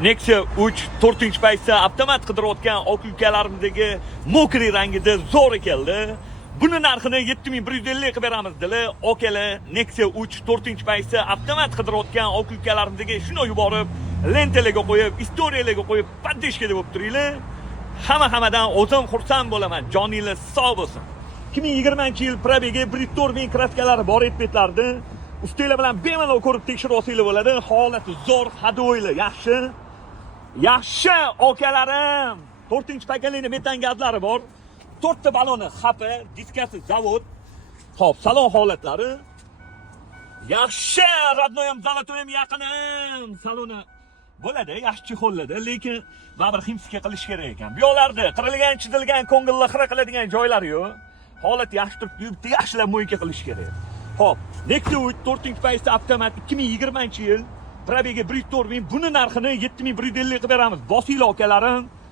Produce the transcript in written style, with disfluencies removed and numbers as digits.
Nexia 3 4-paytda avtomat qidirayotgan oq ukalarimizdagi mokri rangida zo'r keldi. Buni narxini 7150 qilib beramiz dedi. Okalar Nexia 3 4-paytda avtomat qidirayotgan oq ukalarimizdagi shuni yuborib, lentalarga qo'yib, istoriyalarga qo'yib, paddishka deb o'tiringlar. Hammadan o'zim xursand bo'laman. Joningiz sog' bo'lsin. 2020-yil probegi 1.4 kraskalari bor etbetlardi. Ustinglar bilan bemalol ko'rib tekshirib olsanglar bo'ladi. Holati zo'r, hado'yli, yaxshi. Yaxshi okalarim. 4-paketli metan gazlari bor. 4 ta baloni xafa, diskasi zavod. Xo'p, salon holatlari. Yaxshi, radnoyam, zalotoyam yaqinim. Saloni bo'ladi, yaxshi chexollada, lekin baribir himsiga qilish kerak ekan. Bu yoqlarda qirilgan, chizilgan, ko'ngilni xira qiladigan joylari yo'q. Holat yaxshi turibdi, yaxshilab mo'yka qilish kerak. Xo'p, Nexia 4-paytda avtomat 2020-yil probegi 1.4 buni narxini 7150 qilib beramiz. Bosinglar okalarim.